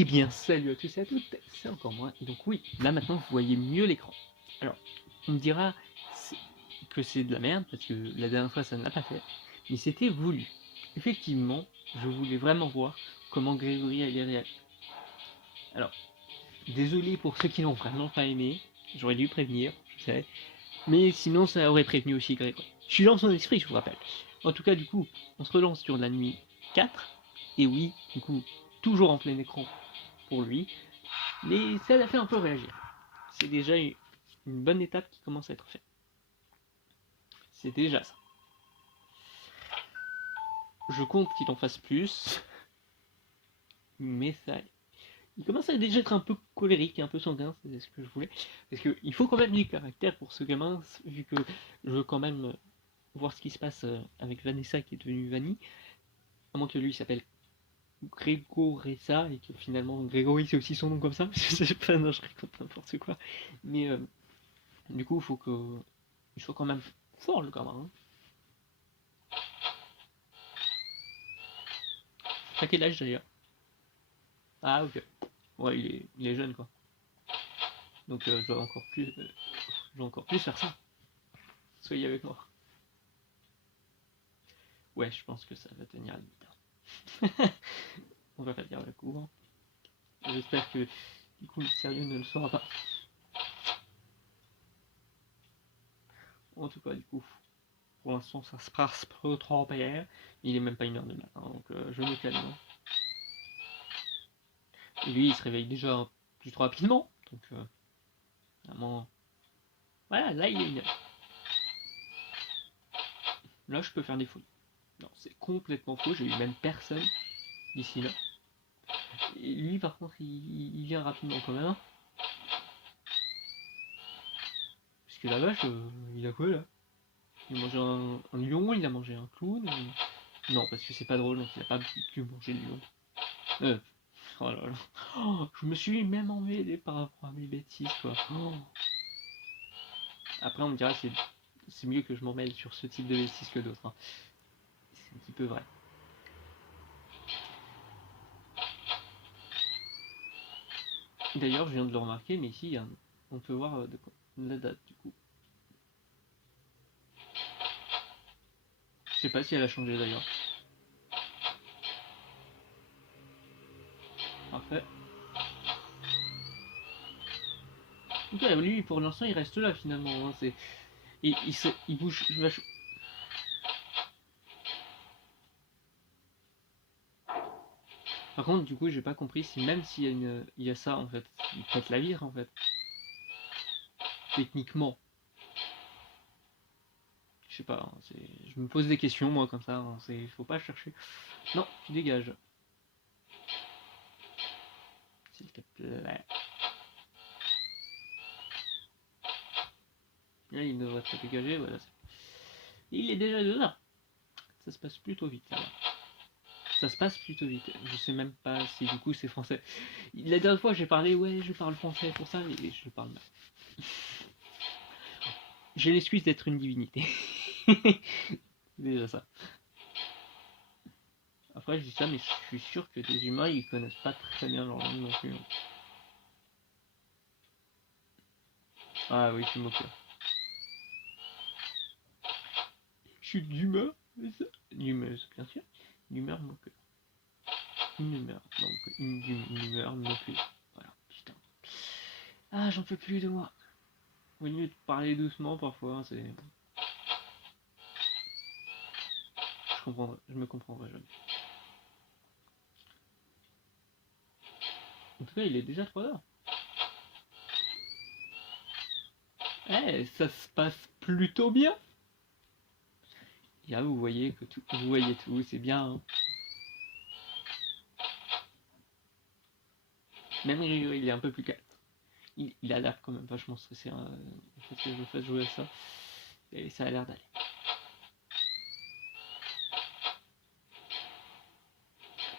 Eh bien, salut à tous et à toutes, c'est encore moi. Et donc oui, là maintenant vous voyez mieux l'écran. Alors, on me dira que c'est de la merde, parce que la dernière fois ça n'a pas fait, mais c'était voulu. Effectivement, je voulais vraiment voir comment Grégory allait réagir. Alors, désolé pour ceux qui n'ont vraiment pas aimé, j'aurais dû prévenir, je sais, mais sinon ça aurait prévenu aussi Grégory. Je suis dans son esprit, je vous rappelle. En tout cas, du coup, on se relance sur la nuit 4, et oui, du coup, toujours en plein écran pour lui, mais ça l'a fait un peu réagir. C'est déjà une bonne étape qui commence à être faite. C'est déjà ça. Je compte qu'il en fasse plus, mais ça, il commence à déjà être un peu colérique et un peu sanguin, c'est ce que je voulais. Parce qu'il faut quand même du caractère pour ce gamin, vu que je veux quand même voir ce qui se passe avec Vanessa qui est devenue Vanny, à moins que lui s'appelle Grégoressa et que finalement Grégory c'est aussi son nom comme ça. Je sais pas, non, je raconte n'importe quoi. Mais du coup, il faut qu'il soit quand même fort le gamin. Hein. T'as quel âge d'ailleurs? Ah ok. Ouais, il est jeune quoi. Donc je dois encore plus faire ça. Soyez avec moi. Ouais, je pense que ça va tenir à limite. On va pas dire le coup. Hein. J'espère que du coup le sérieux ne le sera pas. En tout cas, du coup, pour l'instant ça se passe pas trop bien. Il est même pas 1h du matin, donc je me calme. Hein. Et lui, il se réveille déjà plus trop rapidement. Donc vraiment. Voilà, là il est 1h. Là, je peux faire des folies. Non, c'est complètement faux. J'ai eu même personne d'ici là. Et lui, par contre, il vient rapidement quand même. Hein. Parce que la vache, il a quoi là? Il a mangé un lion, il a mangé un clown. Non, parce que c'est pas drôle, donc il a pas pu manger le lion. Euh, oh là là. Oh, je me suis même emmêlé par rapport à mes bêtises, quoi. Oh. Après, on me dira que c'est mieux que je m'en mêle sur ce type de bêtises que d'autres. Hein. C'est un petit peu vrai. D'ailleurs, je viens de le remarquer, mais ici, on peut voir la date du coup. Je sais pas si elle a changé d'ailleurs. Parfait. Ok, lui, pour l'instant, il reste là finalement. Hein. Il bouge vachement. Par contre, du coup, j'ai pas compris si même s'il y a ça en fait, il pète la vire en fait. Techniquement. Je sais pas, hein, je me pose des questions moi comme ça, hein, faut pas chercher. Non, tu dégages. S'il te plaît. Là, il devrait se dégager, voilà. Il est déjà 2h. Ça se passe plutôt vite. Alors. Ça se passe plutôt vite. Je sais même pas si du coup c'est français. La dernière fois j'ai parlé, ouais, je parle français pour ça, et je parle mal. J'ai l'excuse d'être une divinité. Déjà ça. Après je dis ça, mais je suis sûr que des humains ils connaissent pas très bien leur langue non plus. Ah oui, tu me moques. Je suis d'humeur, d'humeuse, bien sûr. D'humeur moqueur. Une humeur, donc une humeur moqueuse. Voilà, putain. Ah, j'en peux plus de moi. Vaut mieux de parler doucement parfois, c'est. Je me comprendrai jamais. En tout cas, il est déjà 3h. Eh, ça se passe plutôt bien. Et là, vous voyez que tout, vous voyez tout, c'est bien. Hein. Même il est un peu plus calme. Il a l'air quand même vachement stressé. Hein, le fait que je fasse jouer à ça. Et ça a l'air d'aller.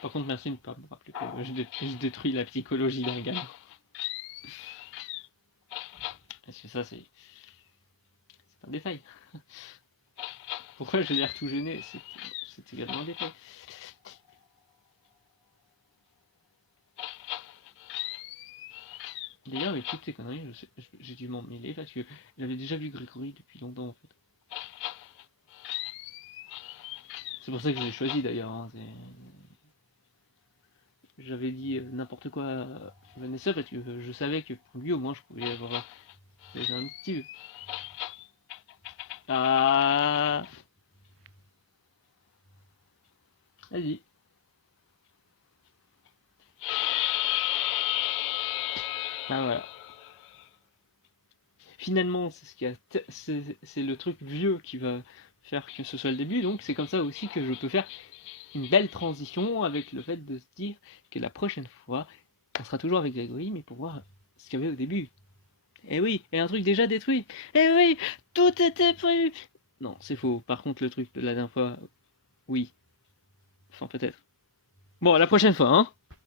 Par contre, merci de ne pas me rappeler que je détruis la psychologie d'un gars. Parce que ça, c'est un détail. Pourquoi j'ai l'air tout gêné? C'est également un détail. D'ailleurs, avec toutes ces conneries, j'ai dû m'en mêler parce que j'avais déjà vu Grégory depuis longtemps en fait. C'est pour ça que j'ai choisi d'ailleurs. Hein, j'avais dit n'importe quoi à Vanessa parce que je savais que pour lui au moins je pouvais avoir un petit. Ah, vas-y. Ah voilà. Finalement, c'est ce qui a c'est le truc vieux qui va faire que ce soit le début, donc c'est comme ça aussi que je peux faire une belle transition avec le fait de se dire que la prochaine fois, on sera toujours avec Grégory, mais pour voir ce qu'il y avait au début. Eh oui, et un truc déjà détruit. Eh oui, tout était prévu. Non, c'est faux. Par contre, le truc de la dernière fois, oui. Enfin, peut-être. Bon, à la prochaine fois, hein.